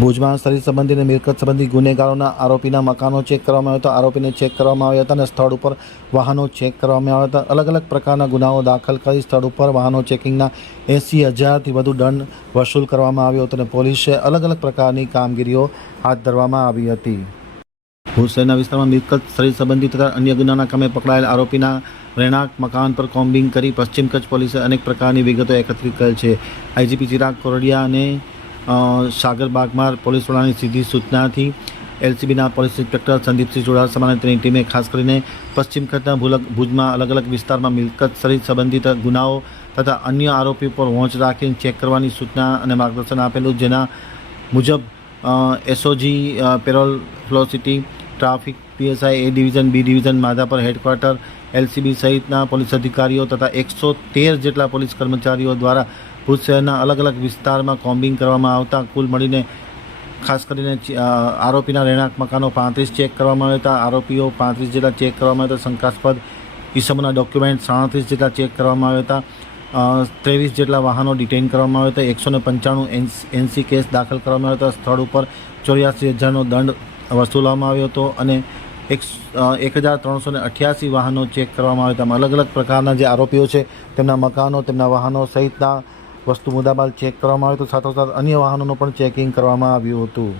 ભુજમાં શરીર સંબંધી અને મિલકત સંબંધી ગુનેગારોના આરોપીના મકાનો ચેક કરવામાં આવ્યા હતા. આરોપીને ચેક કરવામાં આવ્યા હતા અને સ્થળ ઉપર વાહનો ચેક કરવામાં આવ્યા હતા. અલગ અલગ પ્રકારના ગુનાઓ દાખલ કરી સ્થળ ઉપર વાહનો ચેકિંગના એંસી હજારથી વધુ દંડ વસૂલ કરવામાં આવ્યો હતો અને પોલીસે અલગ અલગ પ્રકારની કામગીરીઓ હાથ ધરવામાં આવી હતી. ભુજ વિસ્તારમાં મિલકત શરીર સંબંધી તથા અન્ય ગુનાના કામે પકડાયેલ આરોપીના રહેણાંક મકાન પર કોમ્બિંગ કરી પશ્ચિમ કચ્છ પોલીસે અનેક પ્રકારની વિગતો એકત્રિત કરેલ છે. આઈજીપી ચિરાગ કોરડિયા અને સાગર બાગમાર પોલીસ વડાની સીધી સૂચનાથી એલસીબીના પોલીસ ઇન્સ્પેક્ટર સંદીપસિંહ ચુડાસમા અને તેની ટીમે ખાસ કરીને પશ્ચિમ કચ્છના ભુજમાં અલગ અલગ વિસ્તારમાં મિલકત સહિત સંબંધિત ગુનાઓ તથા અન્ય આરોપી પર વોચ રાખીને ચેક કરવાની સૂચના અને માર્ગદર્શન આપેલું જેના મુજબ SOG parole ફ્લોસિટી traffic, PSI, A division, B division, Madhapar headquarter, LCB સહિતના પોલીસ અધિકારીઓ તથા એકસો તેર જેટલા પોલીસ કર્મચારીઓ દ્વારા ભુજ શહેરના અલગ અલગ વિસ્તારમાં કોમ્બિંગ કરવામાં આવતા, કુલ મળીને ખાસ કરીને આરોપીના રહેણાંક મકાનો પાંત્રીસ ચેક કરવામાં આવ્યા હતા. આરોપીઓ પાંત્રીસ જેટલા ચેક કરવામાં આવ્યા હતા. શંકાસ્પદ ઈસમોના ડોક્યુમેન્ટ સાડત્રીસ જેટલા ચેક કરવામાં આવ્યા હતા. ત્રેવીસ જેટલા વાહનો ડિટેઇન કરવામાં આવ્યા હતા. એકસો ને પંચાણું એનસી કેસ દાખલ કરવામાં આવ્યા હતા. સ્થળ ઉપર ચોર્યાસી હજારનો દંડ વસૂલવામાં આવ્યો હતો અને એક એક હજાર ત્રણસો ને અઠ્યાસી વાહનો ચેક કરવામાં આવ્યા હતા. અલગ અલગ પ્રકારના જે આરોપીઓ છે, તેમના મકાનો, તેમના વાહનો સહિતના વસ્તુ મુદ્દામાલ ચેક કરવામાં આવ્યો હતો સાથોસાથ અન્ય વાહનોનું પણ ચેકિંગ કરવામાં આવ્યું હતું.